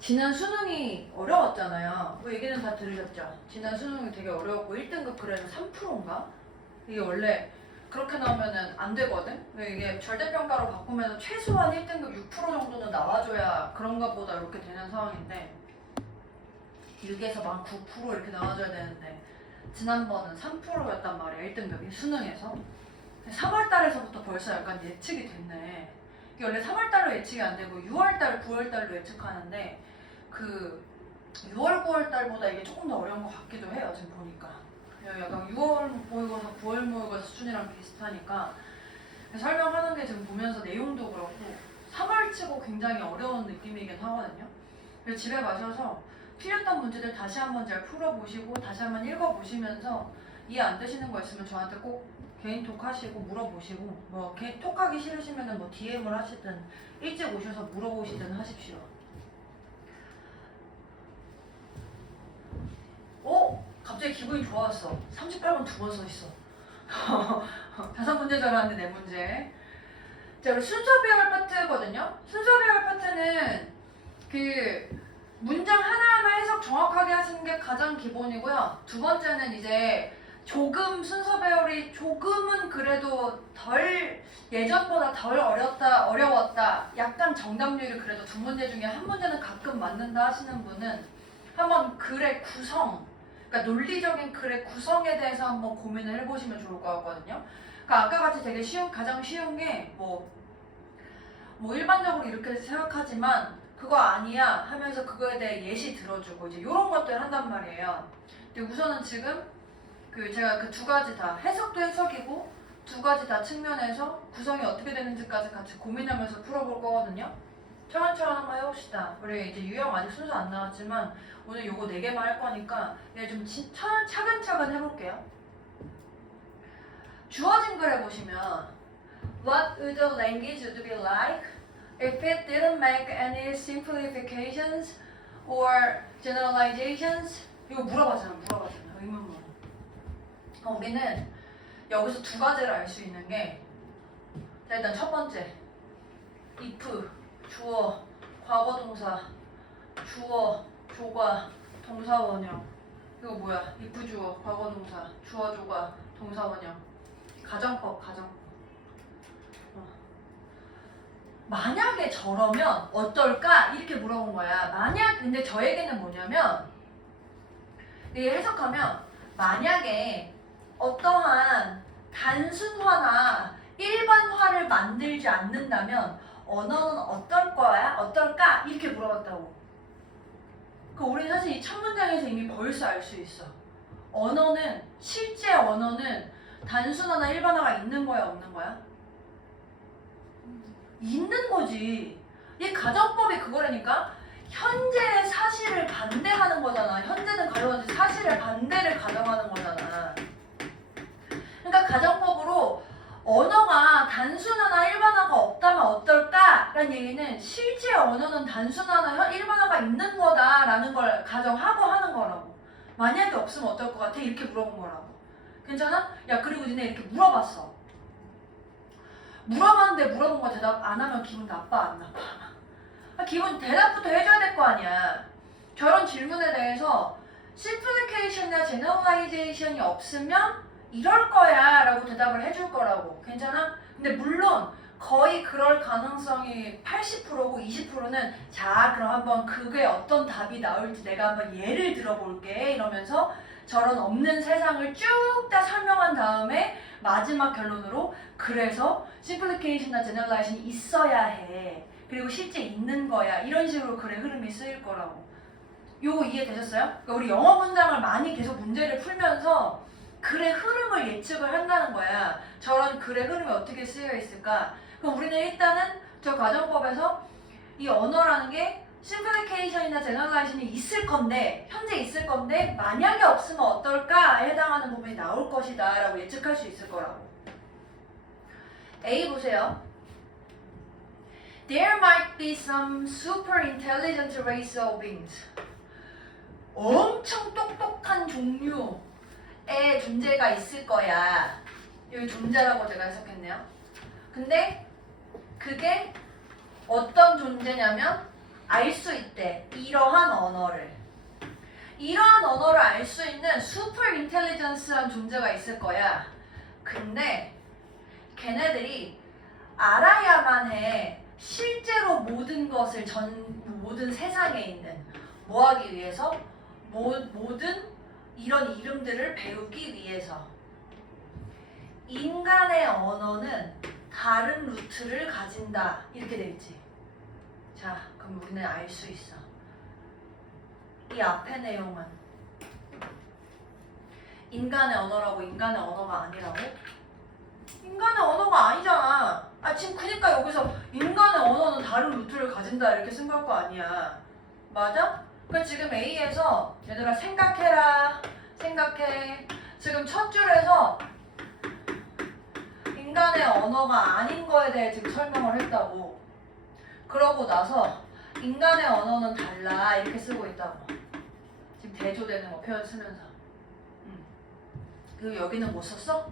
지난 수능이 어려웠잖아요. 그 얘기는 다 들으셨죠? 지난 수능이 되게 어려웠고 1등급 그래도 3%인가? 이게 원래 그렇게 나오면은 안 되거든? 왜 이게 절대평가로 바꾸면 최소한 1등급 6% 정도는 나와줘야 그런가 보다 이렇게 되는 상황인데 6에서 만 9% 이렇게 나와줘야 되는데 지난번은 3%였단 말이야 1등급이 수능에서 3월달에서부터 벌써 약간 예측이 됐네. 이게 원래 3월달로 예측이 안 되고 6월달, 9월달로 예측하는데 그 6월, 9월달보다 이게 조금 더 어려운 것 같기도 해요. 지금 보니까 약간 6월 모의고사, 9월 모의고사 수준이랑 비슷하니까 설명하는 게 지금 보면서 내용도 그렇고 3월 치고 굉장히 어려운 느낌이긴 하거든요. 그래서 집에 가셔서 틀렸던 문제들 다시 한번 잘 풀어보시고 다시 한번 읽어보시면서 이해 안 되시는 거 있으면 저한테 꼭 개인톡 하시고 물어보시고 뭐 톡 하기 싫으시면은 뭐 DM을 하시든 일찍 오셔서 물어보시든 하십시오. 갑자기 기분이 좋았어. 38번 두 번 써 있어. 5문제 잘하는데 4문제. 자, 우리 순서 배열 파트거든요. 순서 배열 파트는 그 문장 하나하나 해석 정확하게 하시는 게 가장 기본이고요. 두 번째는 이제 조금 순서 배열이 조금은 그래도 덜 예전보다 덜 어려웠다. 약간 정답률이 그래도 2문제 중에 1문제는 가끔 맞는다 하시는 분은 한번 글의 구성, 그러니까 논리적인 글의 구성에 대해서 한번 고민을 해보시면 좋을 것 같거든요. 그러니까 아까 같이 되게 가장 쉬운 게 뭐 일반적으로 이렇게 생각하지만 그거 아니야 하면서 그거에 대해 예시 들어주고 이제 이런 것들 한단 말이에요. 근데 우선은 지금 제가 그 두 가지 다 해석도 해석이고 두 가지 다 측면에서 구성이 어떻게 되는지까지 같이 고민하면서 풀어볼 거거든요. 차근차근 한번 해봅시다. 우리 이제 유형 아직 순서 안 나왔지만 오늘 요거 4개만 할 거니까 내가 좀 차근차근 해볼게요. 주어진 글에 보시면 What would the language would be like if it didn't make any simplifications or generalizations? 이거 물어봤잖아. 의문문. 우리는 여기서 두 가지를 알 수 있는 게 자, 일단 첫 번째 if, 주어, 과거동사, 주어, 조과, 동사 원형. 이거 뭐야? if 주어, 과거동사, 주어 조과, 동사 원형. 가정법. 만약에 저러면 어떨까? 이렇게 물어본 거야. 근데 저에게는 뭐냐면 이게 해석하면 만약에 어떠한 단순화나 일반화를 만들지 않는다면 언어는 어떨까? 이렇게 물어봤다고. 우리는 사실 이 첫 문장에서 이미 벌써 알 수 있어. 실제 언어는 단순화나 일반화가 있는 거야, 없는 거야? 있는 거지. 이 가정법이 그거라니까. 현재의 사실을 반대하는 거잖아. 현재는 가정하는데 사실의 반대를 가정하는 거잖아. 그러니까 가정법으로 언어가 단순화나 일반화가 없다면 어떨까? 라는 얘기는 실제 언어는 단순화나 일반화가 있는 거다라는 걸 가정하고 하는 거라고. 만약에 없으면 어떨 것 같아? 이렇게 물어본 거라고. 괜찮아? 야, 그리고 니네 이렇게 물어봤어. 물어봤는데 물어본 거 대답 안 하면 기분 나빠, 안 나빠? 기본 대답부터 해줘야 될 거 아니야. 저런 질문에 대해서 simplification이나 generalization이 없으면 이럴 거야 라고 대답을 해줄 거라고. 괜찮아? 근데 물론 거의 그럴 가능성이 80%고 20%는 자, 그럼 한번 그게 어떤 답이 나올지 내가 한번 예를 들어볼게 이러면서 저런 없는 세상을 쭉 다 설명한 다음에 마지막 결론으로 그래서 simplification이나 generalization이 있어야 해. 그리고 실제 있는 거야. 이런 식으로 글의 흐름이 쓰일 거라고. 요거 이해되셨어요? 그러니까 우리 영어 문장을 많이 계속 문제를 풀면서 글의 흐름을 예측을 한다는 거야. 저런 글의 흐름이 어떻게 쓰여 있을까? 그럼 우리는 일단은 저 가정법에서 이 언어라는 게 simplification이나 generalization이 현재 있을 건데 만약에 없으면 어떨까에 해당하는 부분이 나올 것이다 라고 예측할 수 있을 거라고. A 보세요. There might be some super intelligent race of beings. 엄청 똑똑한 종류의 존재가 있을 거야. 여기 존재라고 제가 해석했네요. 근데 그게 어떤 존재냐면 알 수 있대. 언어를. 이러한 언어를 알 수 있는 슈퍼 인텔리전스한 존재가 있을 거야. 근데 걔네들이 알아야만 해. 실제로 모든 것을 모든 세상에 있는 뭐 하기 위해서? 모든 이런 이름들을 배우기 위해서. 인간의 언어는 다른 루트를 가진다. 이렇게 돼 있지. 자, 그럼 우리는 알 수 있어. 이 앞의 내용은 인간의 언어라고 인간의 언어가 아니라고? 인간의 언어가 아니잖아. 아, 지금 그니까 여기서 인간의 언어는 다른 루트를 가진다 이렇게 생각할 거 아니야. 맞아? 그 지금 A에서 얘들아 생각해라. 생각해. 지금 첫 줄에서 인간의 언어가 아닌 거에 대해 지금 설명을 했다고. 그러고 나서 인간의 언어는 달라 이렇게 쓰고 있다고. 지금 대조되는 거 표현 쓰면서. 그리고 여기는 뭐 썼어?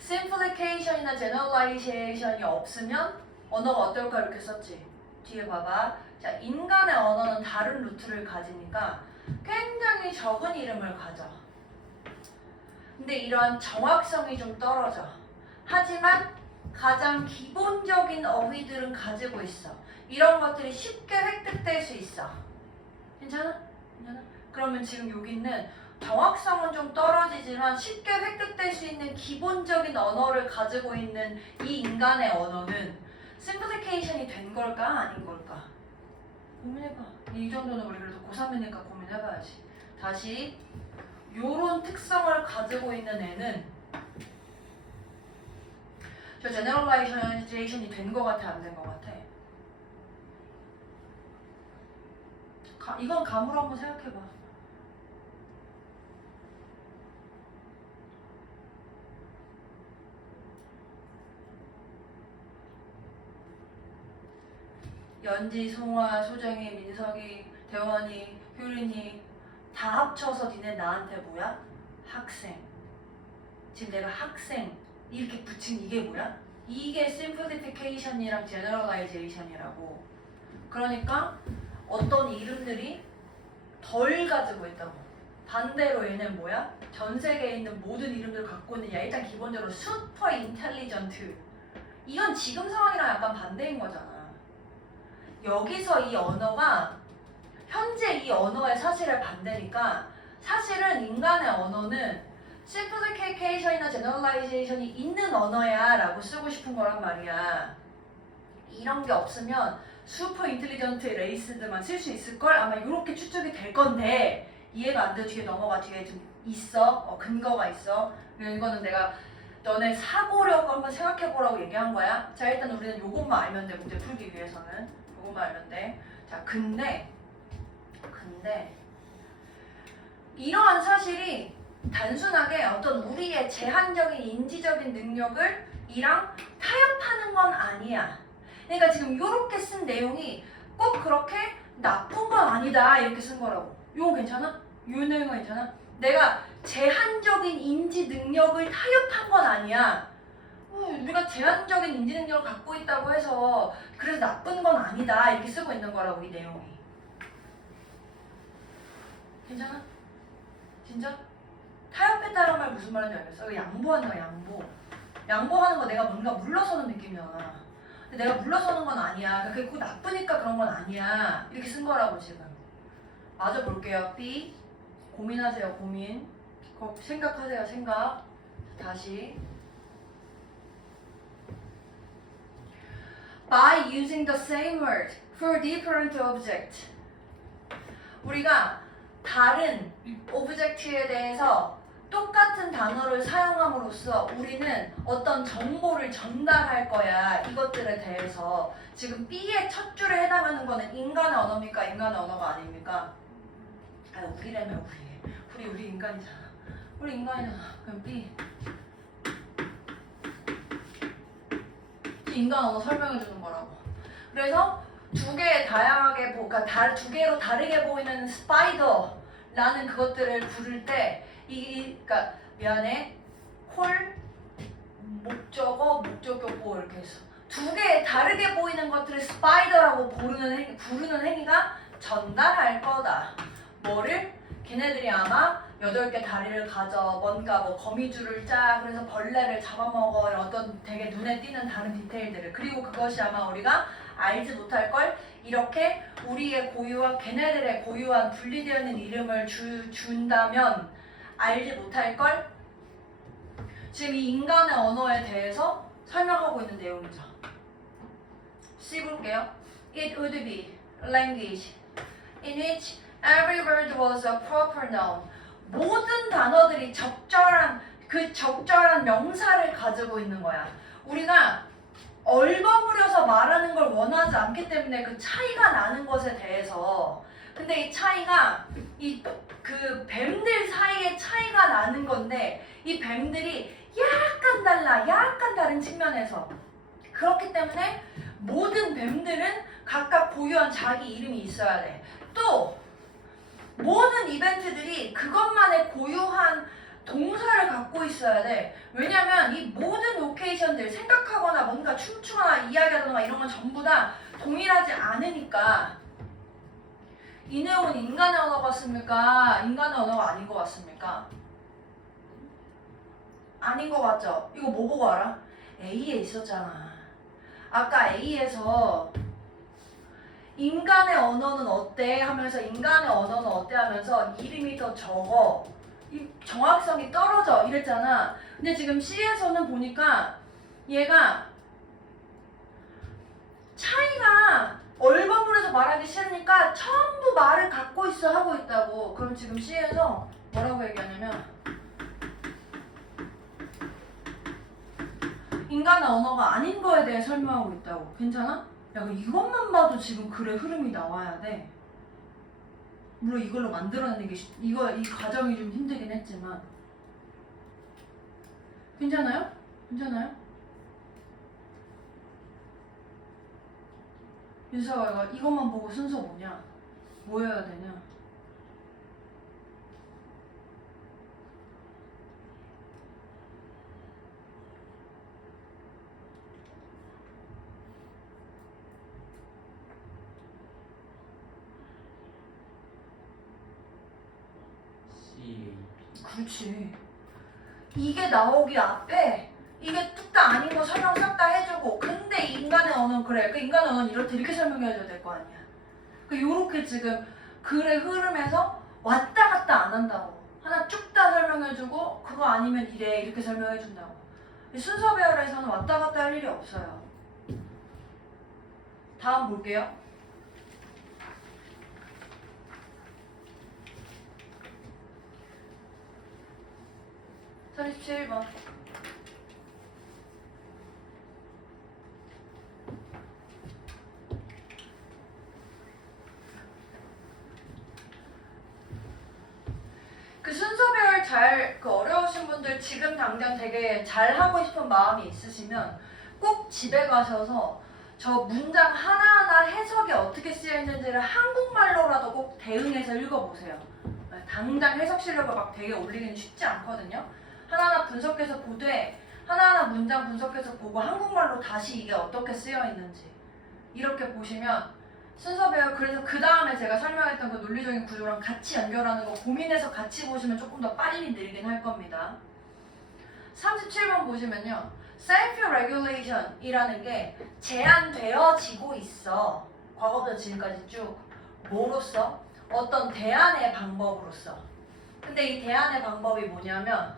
simplification이나 generalization이 없으면 언어가 어떨까 이렇게 썼지. 뒤에 봐봐. 자, 인간의 언어는 다른 루트를 가지니까 굉장히 적은 이름을 가져. 근데 이러한 정확성이 좀 떨어져. 하지만 가장 기본적인 어휘들은 가지고 있어. 이런 것들이 쉽게 획득될 수 있어. 괜찮아? 괜찮아? 그러면 지금 여기는 정확성은 좀 떨어지지만 쉽게 획득될 수 있는 기본적인 언어를 가지고 있는 이 인간의 언어는 심플리케이션이 된 걸까 아닌 걸까? 고민해봐. 이 정도는 우리 그래도 고3이니까 고민해봐야지. 다시 요런 특성을 가지고 있는 애는 저 제너럴라이제이션이 된 것 같아 안 된 것 같아? 이건 감으로 한번 생각해봐. 연지, 송아, 소정이, 민석이, 대원이, 효린이 다 합쳐서 니네 나한테 뭐야? 학생. 지금 내가 학생 이렇게 붙인 이게 뭐야? 이게 simplification이랑 generalization이라고. 그러니까 어떤 이름들이 덜 가지고 있다고. 반대로 얘는 뭐야? 전 세계에 있는 모든 이름들을 갖고 있는 야 일단 기본적으로 super intelligent. 이건 지금 상황이랑 약간 반대인 거잖아. 여기서 이 언어가 현재 이 언어의 사실을 반대니까 사실은 인간의 언어는 simplification이나 generalization이 있는 언어야 라고 쓰고 싶은 거란 말이야. 이런 게 없으면 super intelligent race드만 쓸 수 있을걸? 아마 이렇게 추측이 될 건데 이해가 안 돼. 뒤에 넘어가. 뒤에 좀 있어. 근거가 있어. 이거는 내가 너네 사고력을 한번 생각해보라고 얘기한 거야. 자, 일단 우리는 요것만 알면 돼. 문제 풀기 위해서는 요것만 알면 돼. 자, 근데 이러한 사실이 단순하게 어떤 우리의 제한적인 인지적인 능력을 이랑 타협하는 건 아니야. 그러니까 지금 이렇게 쓴 내용이 꼭 그렇게 나쁜 건 아니다 이렇게 쓴 거라고. 이건 괜찮아? 이 내용은 괜찮아? 내가 제한적인 인지 능력을 타협한 건 아니야. 우리가 제한적인 인지 능력을 갖고 있다고 해서 그래서 나쁜 건 아니다 이렇게 쓰고 있는 거라고 이 내용이. 괜찮아? 진짜? 타협했다는 말 무슨 말인지 알겠어? 이거 양보하는 거야. 양보하는 거 내가 뭔가 물러서는 느낌이잖아. 근데 내가 물러서는 건 아니야. 그게 꼭 나쁘니까 그런 건 아니야. 이렇게 쓴 거라고 지금. 마저 볼게요. B. 고민하세요. 고민. 생각하세요. 생각. 다시. By using the same word for different object. 우리가 다른 오브젝트에 대해서 똑같은 단어를 사용함으로써 우리는 어떤 정보를 전달할 거야. 이것들에 대해서. 지금 B의 첫 줄에 해당하는 거는 인간의 언어입니까? 인간의 언어가 아닙니까? 아, 우리라면 우리 인간이잖아. 우리 인간이잖아. 그럼 B. 인간 언어 설명해 주는 거라고. 그래서 두 개의 다양하게 그러니까 두 개로 다르게 보이는 스파이더라는 그것들을 부를 때 그러니까 미안해 콜 목적어 목적격보 이렇게 해서 두 개의 다르게 보이는 것들을 스파이더라고 부르는 행위가 전달할 거다. 뭐를? 걔네들이 아마 8개 다리를 가져 뭔가 뭐 거미줄을 짜 그래서 벌레를 잡아먹어 이런 어떤 되게 눈에 띄는 다른 디테일들을 그리고 그것이 아마 우리가 알지 못할 걸 이렇게 우리의 고유한 걔네들의 고유한 분리되어 있는 이름을 준다면 알지 못할 걸 지금 이 인간의 언어에 대해서 설명하고 있는 내용이죠. C 볼게요. It would be language in which every word was a proper noun. 모든 단어들이 적절한 명사를 가지고 있는 거야. 우리가 얼버무려서 말하는 걸 원하지 않기 때문에 그 차이가 나는 것에 대해서 근데 이 차이가 그 뱀들 사이에 차이가 나는 건데 이 뱀들이 약간 다른 측면에서 그렇기 때문에 모든 뱀들은 각각 고유한 자기 이름이 있어야 돼. 또 모든 이벤트들이 그것만의 고유한 동사를 갖고 있어야 돼. 왜냐면 이 모든 로케이션들 생각하거나 뭔가 춤추거나 이야기하거나 이런 건 전부 다 동일하지 않으니까 이 내용은 인간의 언어 같습니까? 인간의 언어가 아닌 것 같습니까? 아닌 것 같죠? 이거 뭐 보고 알아? A에 있었잖아. 아까 A에서 인간의 언어는 어때? 하면서 인간의 언어는 어때? 하면서 이름이 더 적어. 정확성이 떨어져 이랬잖아. 근데 지금 C에서는 보니까 얘가 차이가 얼버무려서 말하기 싫으니까 전부 말을 갖고 있어 하고 있다고. 그럼 지금 C에서 뭐라고 얘기하냐면 인간의 언어가 아닌 거에 대해 설명하고 있다고. 괜찮아? 야, 이것만 봐도 지금 글의 흐름이 나와야 돼. 물론 이걸로 만들어내는 게 이 과정이 좀 힘들긴 했지만 괜찮아요? 괜찮아요? 윤서가 이것만 보고 순서 뭐냐? 뭐 해야 되냐? 그렇지. 이게 나오기 앞에 이게 뚝딱 아닌 거 설명 싹 다 해주고 근데 인간의 언어는 그래. 그 인간의 언어는 이렇게 설명해줘야 될 거 아니야. 요렇게 지금 글의 흐름에서 왔다 갔다 안 한다고. 하나 쭉 다 설명해주고 그거 아니면 이래 이렇게 설명해준다고. 순서 배열에서는 왔다 갔다 할 일이 없어요. 다음 볼게요. 37번. 그 순서별 어려우신 분들 지금 당장 되게 잘 하고 싶은 마음이 있으시면 꼭 집에 가셔서 저 문장 하나하나 해석이 어떻게 쓰여 있는지를 한국말로라도 꼭 대응해서 읽어보세요. 당장 해석 실력을 막 되게 올리기는 쉽지 않거든요. 하나하나 분석해서 보되 하나하나 문장 분석해서 보고 한국말로 다시 이게 어떻게 쓰여 있는지 이렇게 보시면 순서 배열. 그래서 그 다음에 제가 설명했던 그 논리적인 구조랑 같이 연결하는 거 고민해서 같이 보시면 조금 더 빨리 늘긴 할 겁니다. 37번 보시면요. self-regulation 이라는 게 제한되어지고 있어. 과거부터 지금까지 쭉. 뭐로써? 어떤 대안의 방법으로서. 근데 이 대안의 방법이 뭐냐면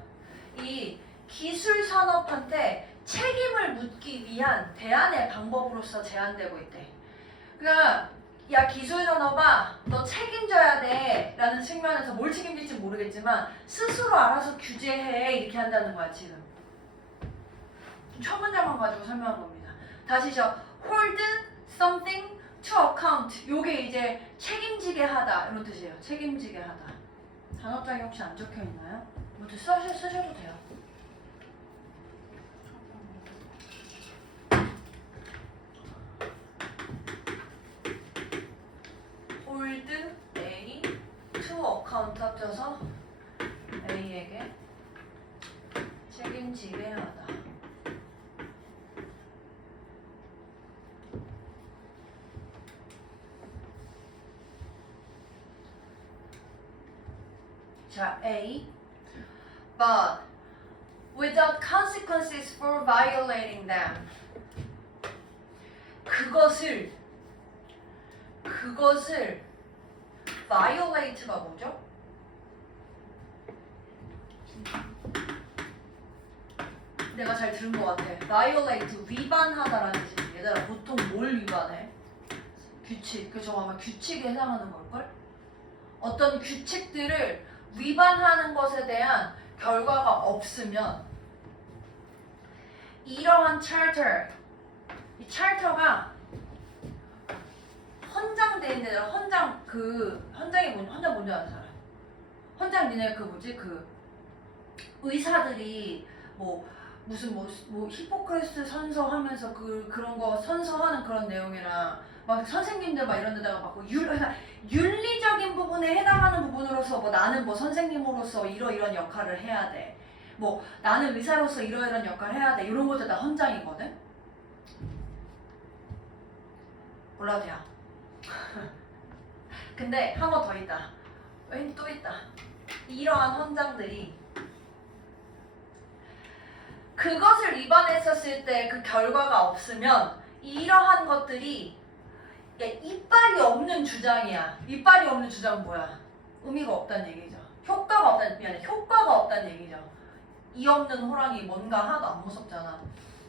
이 기술 산업한테 책임을 묻기 위한 대안의 방법으로서 제한되고 있대. 그러니까 야 기술 산업아 너 책임져야 돼 라는 측면에서 뭘 책임질지 모르겠지만 스스로 알아서 규제해 이렇게 한다는 거야 지금. 첫 문장만 가지고 설명한 겁니다. 다시 hold something to account 요게 이제 책임지게 하다 이런 뜻이에요. 책임지게 하다. 단어장이 혹시 안 적혀 있나요? 뭐 쓰셔도 돼요. hold A to account 합쳐서 A에게 책임지게 하다. 자, A. But without consequences for violating them. 그것을 violate가 뭐죠? 내가 잘 들은 것 같아. violate, 위반하다라는 뜻이. 얘들아, 보통 뭘 위반해? 규칙. 그죠? 아마 규칙에 해당하는 걸걸? 어떤 규칙들을 위반하는 것에 대한 결과가 없으면 이러한 charter, 이 charter가 헌장된 데들, 헌장이 뭔지, 헌장 뭔지 아는 사람? 헌장 니네 의사들이 무슨 히포크레스 선서 하면서 그런 거 선서하는 그런 내용이랑 막 선생님들 막 이런 데다가 막 윤리적인 부분에 해당하는 부분으로서 나는 선생님으로서 이런 역할을 해야 돼. 나는 의사로서 이런 역할을 해야 돼. 이런 것들 다 헌장이거든. 몰라도 돼. 근데 한 번 더 있다. 또 있다. 이러한 헌장들이 그것을 위반했었을 때 그 결과가 없으면 이러한 것들이 이빨이 없는 주장이야. 이빨이 없는 주장은 뭐야? 의미가 없다는 얘기죠. 효과가 없다는 얘기죠. 이 없는 호랑이 뭔가 하나도 안 무섭잖아.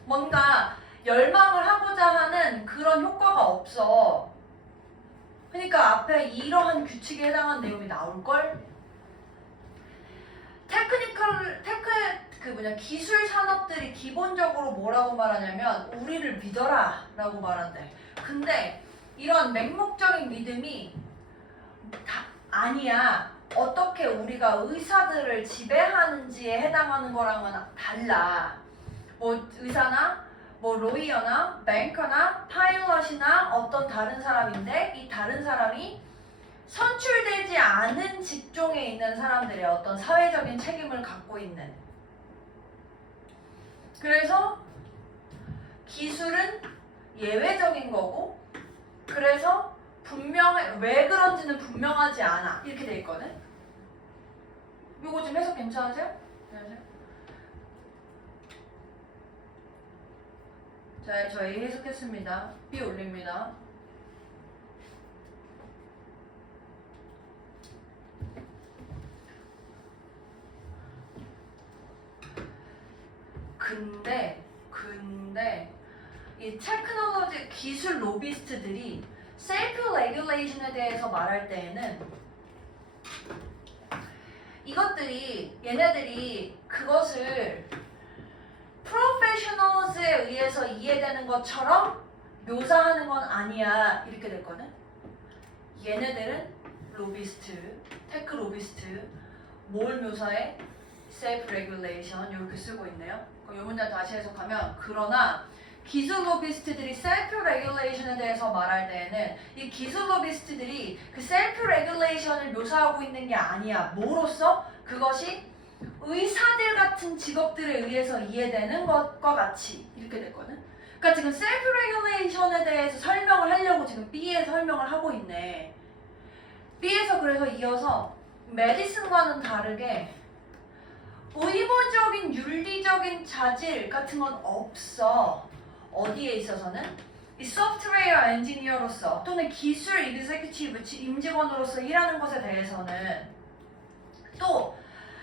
뭔가 열망을 하고자 하는 그런 효과가 없어. 그러니까 앞에 이러한 규칙에 해당하는 내용이 나올걸? 기술 산업들이 기본적으로 뭐라고 말하냐면 우리를 믿어라 라고 말한대. 근데 이런 맹목적인 믿음이 아니야. 어떻게 우리가 의사들을 지배하는지에 해당하는 거랑은 달라. 의사나 로이어나 뱅커나 파일럿이나 어떤 다른 사람인데 이 다른 사람이 선출되지 않은 직종에 있는 사람들의 어떤 사회적인 책임을 갖고 있는. 그래서 기술은 예외적인 거고, 그래서 왜 그런지는 분명하지 않아. 이렇게 돼 있거든. 요거 좀 해석 괜찮으세요? 자, 저희 해석했습니다. B 올립니다. 근데 이 테크놀로지 기술 로비스트들이 셀프 레귤레이션에 대해서 말할 때에는 얘네들이 그것을 프로페셔널즈에 의해서 이해되는 것처럼 묘사하는 건 아니야. 이렇게 됐거든. 얘네들은 테크 로비스트 뭘 묘사해? 셀프 레귤레이션 이렇게 쓰고 있네요. 그럼 이 문장 다시 해석하면 그러나 기술 로비스트들이 셀프 레귤레이션에 대해서 말할 때에는 이 기술 로비스트들이 그 셀프 레귤레이션을 묘사하고 있는 게 아니야. 뭐로써? 그것이 의사들 같은 직업들에 의해서 이해되는 것과 같이 이렇게 됐거든. 그러니까 지금 셀프 레귤레이션에 대해서 설명을 하려고 지금 B에 설명을 하고 있네. B에서 그래서 이어서 메디슨과는 다르게 의무적인 윤리적인 자질 같은 건 없어. 어디에 있어서는? 이 소프트웨어 엔지니어로서 또는 기술 executive 임직원으로서 일하는 것에 대해서는 또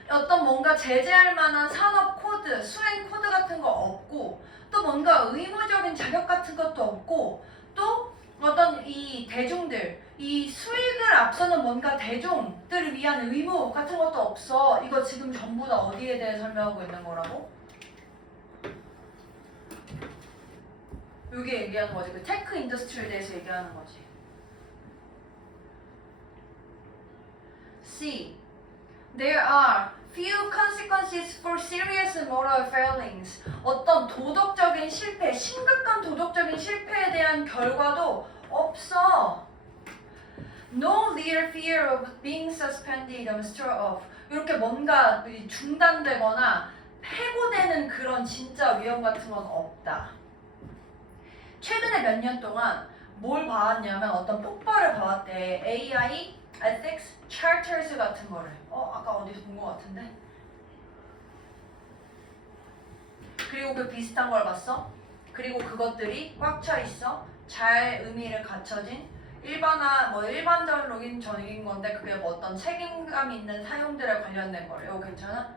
어떤 뭔가 제재할 만한 산업 코드, 수행 코드 같은 거 없고 또 뭔가 의무적인 자격 같은 것도 없고 또 어떤 이 대중들, 이 수익을 앞서는 뭔가 대중들을 위한 의무 같은 것도 없어. 이거 지금 전부 다 어디에 대해 설명하고 있는 거라고? 여기 얘기하는 거지. 그 테크 인더스트리에 대해서 얘기하는 거지. C. There are few consequences for serious moral failings. 어떤 도덕적인 실패, 심각한 도덕적인 실패에 대한 결과도 없어. No real fear of being suspended or struck off. 이렇게 뭔가 중단되거나 해고되는 그런 진짜 위험 같은 건 없다. 최근에 몇 년 동안 뭘 봐왔냐면 어떤 폭발을 봐왔대. AI ethics, charters 같은 거를. 아까 어디서 본 거 같은데. 그리고 그 비슷한 걸 봤어? 그리고 그것들이 꽉 차 있어. 잘 의미를 갖춰진 일반적인 적인 건데 그게 뭐 어떤 책임감 있는 사용들에 관련된 거래요. 이거 괜찮아?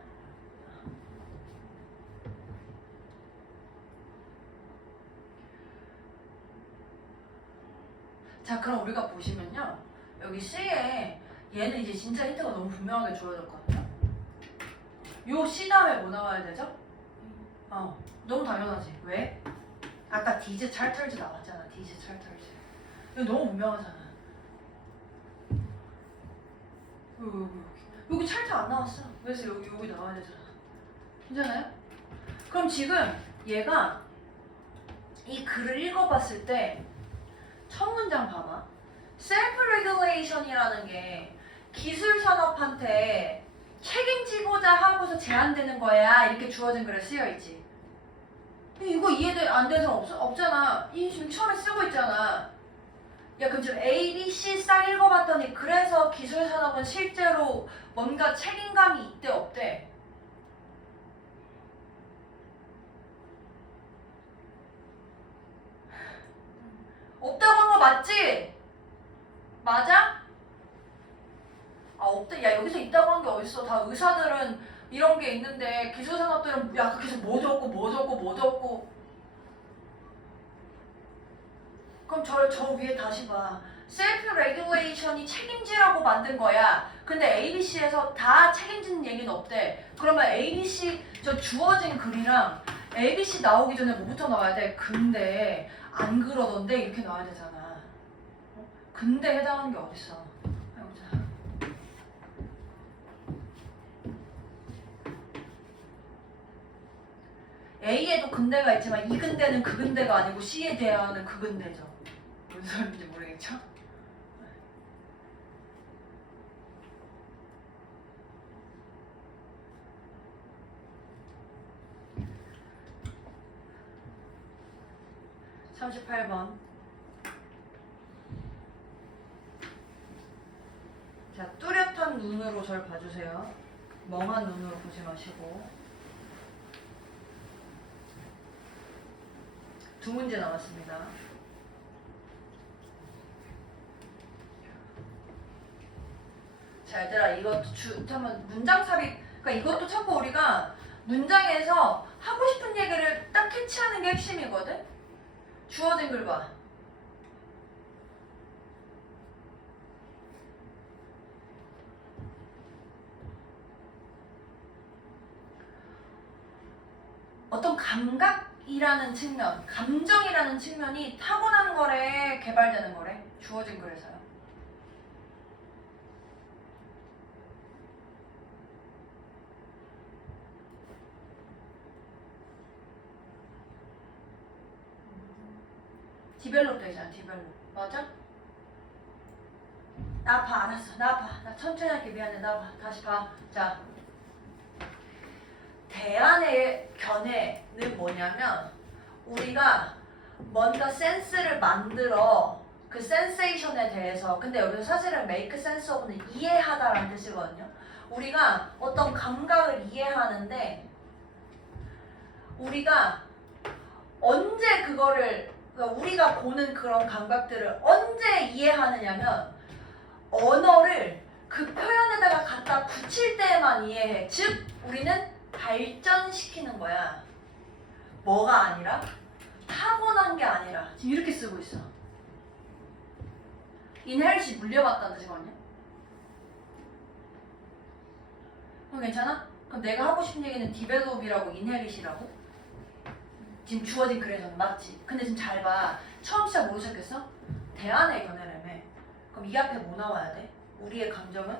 자, 그럼 우리가 보시면요. 여기 C에 얘는 이제 진짜 힌트가 너무 분명하게 주어졌거든요. 요 C 다음에 뭐 나와야 되죠? 너무 당연하지. 왜? 아까 디즈 찰털즈 나왔잖아. 디즈 찰털즈. 이거 너무 분명하잖아. 여기 찰터 안 나왔어. 그래서 여기 나와야 되잖아. 괜찮아요? 그럼 지금 얘가 이 글을 읽어봤을 때 첫 문장 봐봐. self-regulation이라는 게 기술 산업한테 책임지고자 하고서 제한되는 거야. 이렇게 주어진 글에 쓰여있지. 이거 이해 안 되는 사람 없잖아. 이 지금 처음에 쓰고 있잖아. 야, 그럼 지금 A, B, C 싹 읽어봤더니 그래서 기술 산업은 실제로 뭔가 책임감이 있대 없대? 없다고 한 거 맞지? 맞아? 없대. 야, 여기서 있다고 한 게 어딨어. 다 의사들은 이런 게 있는데 기술 산업들은 야, 계속 뭐 적고 그럼 저 위에 다시 봐. 셀프 레귤레이션이 책임지라고 만든 거야. 근데 ABC에서 다 책임지는 얘기는 없대. 그러면 ABC 저 주어진 글이랑 ABC 나오기 전에 뭐부터 나와야 돼? 근데 안 그러던데 이렇게 나와야 되잖아. 근데 해당하는 게 어딨어? 해보자. A에도 근대가 있지만 이 근대는 그 근대가 아니고 C에 대한 그 근대죠. 무슨 소리인지 모르겠죠? 네. 38번. 자, 뚜렷한 눈으로 절 봐주세요. 멍한 눈으로 보지 마시고. 두 문제 남았습니다. 자, 얘들아, 이것도 잠깐만 문장 삽입. 그러니까 이것도 자꾸 우리가 문장에서 하고 싶은 얘기를 딱 캐치하는 게 핵심이거든. 주어진 글 봐. 어떤 감각이라는 측면, 감정이라는 측면이 타고난 거래, 개발되는 거래? 주어진 글에서요. 디벨롭 되잖아, 디벨롭. 맞아? 나 봐, 알았어. 나 봐. 나 천천히 할게. 미안해. 나 봐. 다시 봐. 자. 대안의 견해는 뭐냐면 우리가 뭔가 센스를 만들어 그 센세이션에 대해서 근데 여기서 사실은 make sense of는 이해하다라는 뜻이거든요. 우리가 어떤 감각을 이해하는데 우리가 언제 그거를 그러니까 우리가 보는 그런 감각들을 언제 이해하느냐면 언어를 그 표현에다가 갖다 붙일 때만 이해해. 즉 우리는 발전시키는 거야. 뭐가 아니라 타고난 게 아니라 지금 이렇게 쓰고 있어. 인헤리시 물려받다는 뜻이거든요. 그럼 괜찮아? 그럼 내가 하고 싶은 얘기는 디벨롭이라고 인헤리시라고? 지금 주어진 글에서는 맞지? 근데 지금 잘 봐. 처음 시작 모르셨겠어? 대안의 견해라며. 그럼 이 앞에 뭐 나와야 돼? 우리의 감정은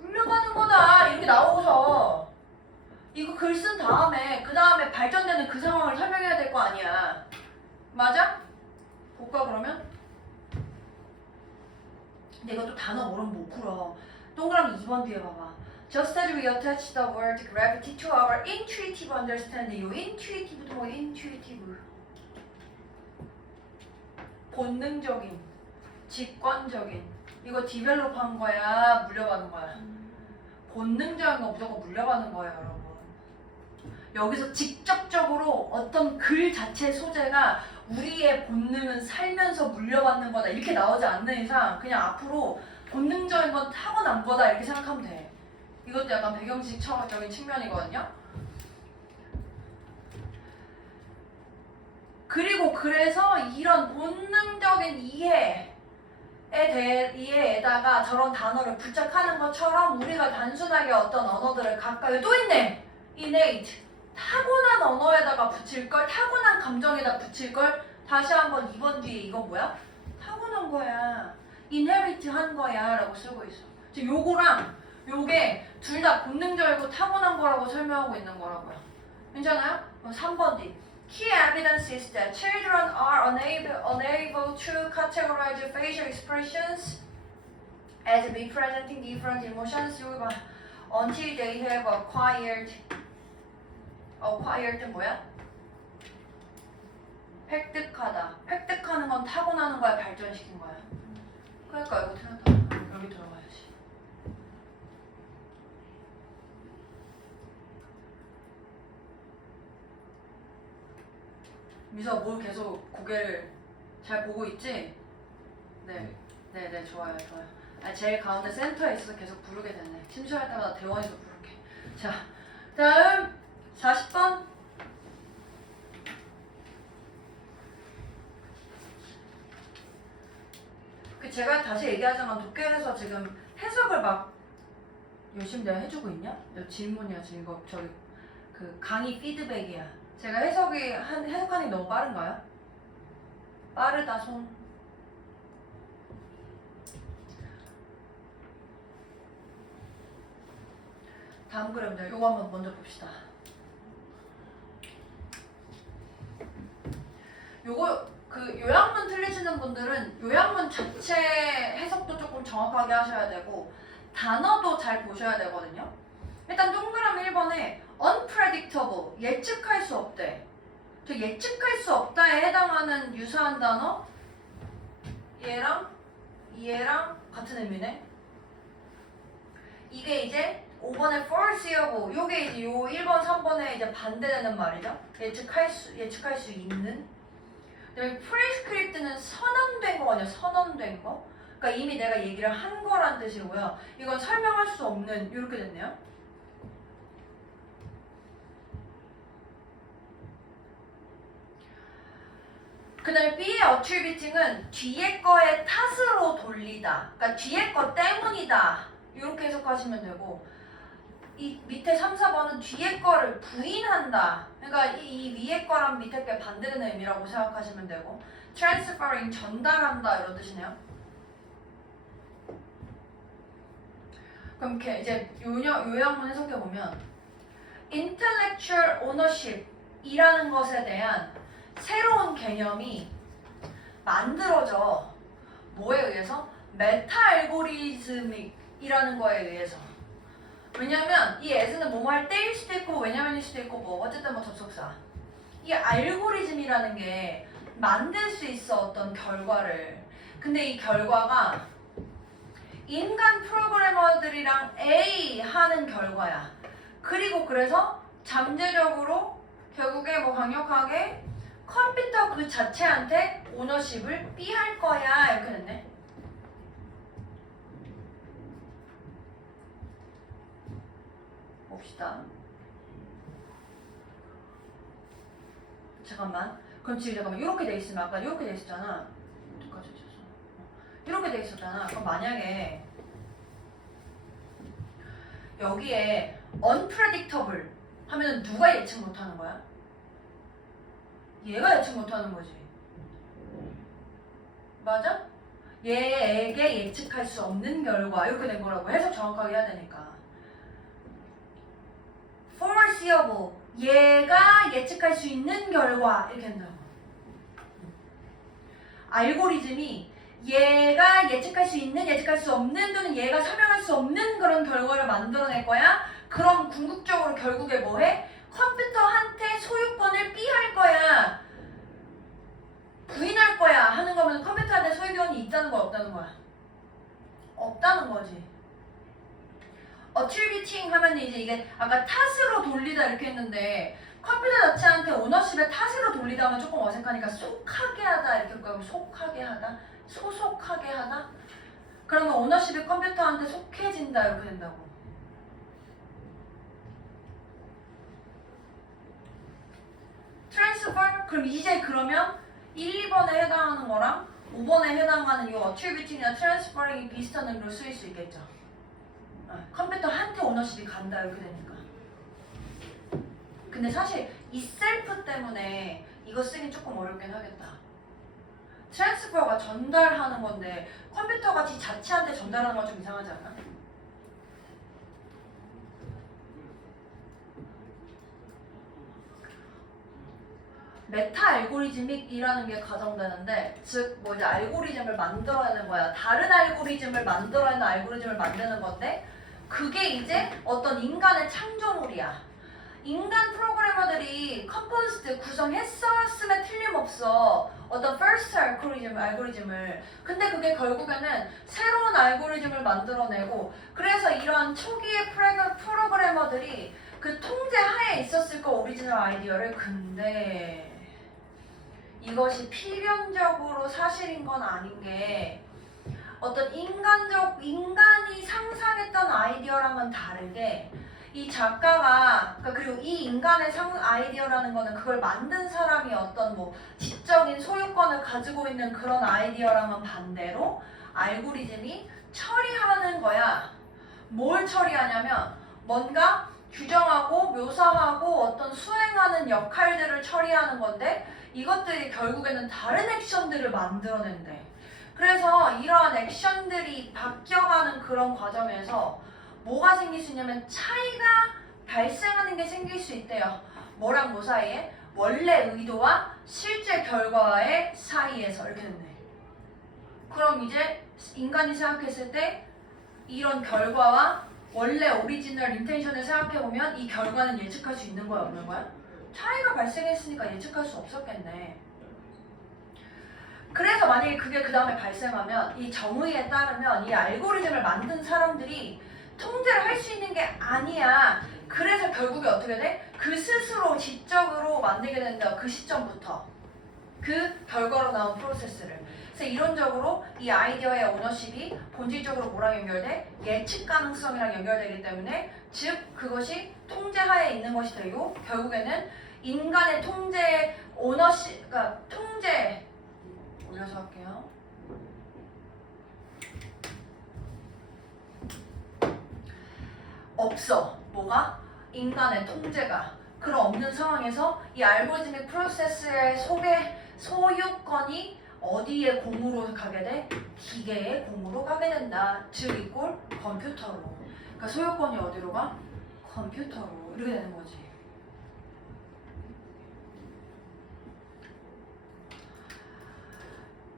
물려받은 거다 이렇게 나오고서 이거 글 쓴 다음에 그 다음에 발전되는 그 상황을 설명해야 될 거 아니야. 맞아? 볼까 그러면? 근데 이것도 단어 모르면 못 풀어. 동그라미 2번 뒤에 봐봐. Just as we attach the word gravity to our intuitive understanding. 요 intuitive도 뭐 intuitive. 본능적인, 직관적인. 이거 디벨롭 한 거야? 물려받은 거야? 본능적인 거 무조건 물려받은 거예요, 여러분. 여기서 직접적으로 어떤 글 자체 소재가 우리의 본능은 살면서 물려받는 거다 이렇게 나오지 않는 이상 그냥 앞으로 본능적인 건 타고난 거다 이렇게 생각하면 돼. 이것도 약간 배경지식적인 측면이거든요. 그리고 그래서 이런 본능적인 이해에다가 저런 단어를 부착하는 것처럼 우리가 단순하게 어떤 언어들을 가까이 또 있네! innate 타고난 언어에다가 붙일 걸, 타고난 감정에다 붙일 걸 다시 한번 2번 뒤에 이거 뭐야? 타고난 거야. inherit 한 거야 라고 쓰고 있어. 지금 요거랑 요게 둘 다 본능적이고 타고난 거라고 설명하고 있는 거라고요. 괜찮아요? 3번 뒤. Key evidence is that children are unable to categorize facial expressions as representing different emotions until they have acquired 뭐야? 획득하다. 획득하는 건 타고나는 거야, 발전시킨 거야. 그러니까 이거 틀렸다. 여기 들어가야지. 미서 뭘 계속 고개를 잘 보고 있지? 네. 네, 좋아요. 제일 가운데 센터에 있어서 계속 부르게 됐네. 심심할 때마다 대원이도 부를게. 자, 다음 40번. 제가 다시 얘기하자면 독해에서 지금 해석을 막 열심히 내가 해주고 있냐? 질문이야 지금 이거 저기 그 강의 피드백이야. 제가 해석하는 게 너무 빠른가요? 빠르다 손. 다음 그림들 요거 한번 먼저 봅시다. 요거 그 요약문 틀리시는 분들은 요약문 자체 해석도 조금 정확하게 하셔야 되고 단어도 잘 보셔야 되거든요. 일단 동그라미 1번에 unpredictable, 예측할 수 없대. 저 예측할 수 없다에 해당하는 유사한 단어 얘랑 같은 의미네. 이게 이제 5번에 foreseeable, 요게 이제 요 1번, 3번에 이제 반대되는 말이죠. 예측할 수 있는. 그다음에 prescript는 선언된 거거든요. 선언된 거. 그러니까 이미 내가 얘기를 한 거란 뜻이고요. 이건 설명할 수 없는 이렇게 됐네요. 그 다음에 B의 attributing은 뒤에 거의 탓으로 돌리다. 그러니까 뒤에 거 때문이다. 이렇게 해석하시면 되고 이 밑에 3, 4번은 뒤에 거를 부인한다. 그러니까 이 위에 거랑 밑에 게 반대되는 의미라고 생각하시면 되고 transferring 전달한다 이런 뜻이네요. 그럼 이렇게 이제 요약문 해석해 보면 intellectual ownership 이라는 것에 대한 새로운 개념이 만들어져. 뭐에 의해서? 메타 알고리즘이라는 거에 의해서. 왜냐면 이 as는 뭐뭐 할 때일 수도 있고 왜냐면일 수도 있고 뭐 어쨌든 뭐 접속사. 이 알고리즘이라는 게 만들 수 있어 어떤 결과를. 근데 이 결과가 인간 프로그래머들이랑 A 하는 결과야. 그리고 그래서 잠재적으로 결국에 뭐 강력하게 컴퓨터 그 자체한테 오너십을 B 할 거야 이렇게 됐네. 봅시다. 잠깐만. 그럼 지금 잠깐만 이렇게 돼 있으면 아까 이렇게 돼 있었잖아. 어디까지 있었어? 이렇게 돼 있었잖아. 그럼 만약에 여기에 unpredictable 하면은 누가 예측 못하는 거야? 얘가 예측 못하는 거지. 맞아? 얘에게 예측할 수 없는 결과 이렇게 된 거라고 해석 정확하게 해야 되니까. foreseeable 얘가 예측할 수 있는 결과 이렇게 된다고. 알고리즘이 얘가 예측할 수 있는, 예측할 수 없는 또는 얘가 설명할 수 없는 그런 결과를 만들어낼 거야. 그럼 궁극적으로 결국에 뭐해? 컴퓨터한테 소유권을 삐할 거야. 부인할 거야 하는 거면 컴퓨터한테 소유권이 있다는 거야 없다는 거야? 없다는 거지. attributing 하면 이제 이게 아까 탓으로 돌리다 이렇게 했는데 컴퓨터 자체한테 오너십에 탓으로 돌리다 하면 조금 어색하니까 속하게 하다 이렇게 할까요? 속하게 하다? 소속하게 하다? 그러면 오너십이 컴퓨터한테 속해진다 이렇게 된다고. 트랜스퍼? 그럼 이제 그러면 1, 2번에 해당하는 거랑 5번에 해당하는 이 attributing이나 transferring이 비슷한 의미로 쓰일 수 있겠죠. 컴퓨터한테 오너십이 간다 이렇게 되니까. 근데 사실 이 셀프 때문에 이거 쓰기 조금 어렵긴 하겠다. 트랜스퍼가 전달하는 건데 컴퓨터가 지 자체한테 전달하는 건 좀 이상하지 않아? 메타 알고리즘이라는 게 가정되는데, 즉 뭐 이제 알고리즘을 만들어내는 거야. 다른 알고리즘을 만들어내는 알고리즘을 만드는 건데, 그게 이제 어떤 인간의 창조물이야. 인간 프로그래머들이 컴포지트 구성했었으면 틀림없어. 어떤 first 알고리즘을. 근데 그게 결국에는 새로운 알고리즘을 만들어내고, 그래서 이런 초기의 프로그래머들이 그 통제 하에 있었을 거 오리지널 아이디어를. 근데 이것이 필연적으로 사실인 건 아닌 게, 어떤 인간이 상상했던 아이디어랑은 다르게 이 작가가, 그리고 이 인간의 아이디어라는 거는 그걸 만든 사람이 어떤 뭐 지적인 소유권을 가지고 있는 그런 아이디어랑은 반대로 알고리즘이 처리하는 거야. 뭘 처리하냐면 뭔가 규정하고 묘사하고 어떤 수행하는 역할들을 처리하는 건데, 이것들이 결국에는 다른 액션들을 만들어낸대. 그래서 이러한 액션들이 바뀌어가는 그런 과정에서 뭐가 생길 수 있냐면 차이가 발생하는 게 생길 수 있대요. 뭐랑 뭐 사이에? 원래 의도와 실제 결과의 사이에서. 이렇게 됐네. 그럼 이제 인간이 생각했을 때 이런 결과와 원래 오리지널 인텐션을 생각해보면 이 결과는 예측할 수 있는 거야, 없는 거야? 차이가 발생했으니까 예측할 수 없었겠네. 그래서 만약에 그게 그 다음에 발생하면 이 정의에 따르면 이 알고리즘을 만든 사람들이 통제를 할 수 있는 게 아니야. 그래서 결국에 어떻게 돼? 그 스스로 지적으로 만들게 된다. 그 시점부터. 그 결과로 나온 프로세스를. 그래서 이론적으로 이 아이디어의 오너십이 본질적으로 뭐랑 연결돼? 예측 가능성이랑 연결되기 때문에, 즉 그것이 통제하에 있는 것이 되고, 결국에는 인간의 통제 오너십, 그러니까 통제, 올려서 할게요. 없어. 뭐가? 인간의 통제가. 그런 없는 상황에서 이 알고리즘의 프로세스의 속에 소유권이 어디에 공으로 가게 돼? 기계의 공으로 가게 된다. 즉 이꼴 컴퓨터로. 그러니까 소유권이 어디로 가? 컴퓨터로. 이렇게 되는 거지.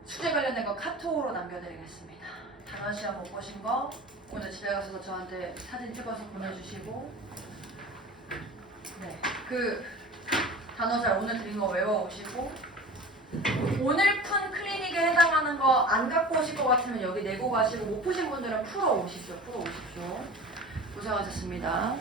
숙제 관련된 거 카톡으로 남겨드리겠습니다. 단어 시험 못 보신 거 오늘 집에 가서도 저한테 사진 찍어서 보내주시고, 네, 그 단어잘 오늘 드린 거 외워오시고, 오늘 푼 클리닉에 해당하는 거 안 갖고 오실 것 같으면 여기 내고 가시고, 못 푸신 분들은 풀어 오십시오. 고생하셨습니다.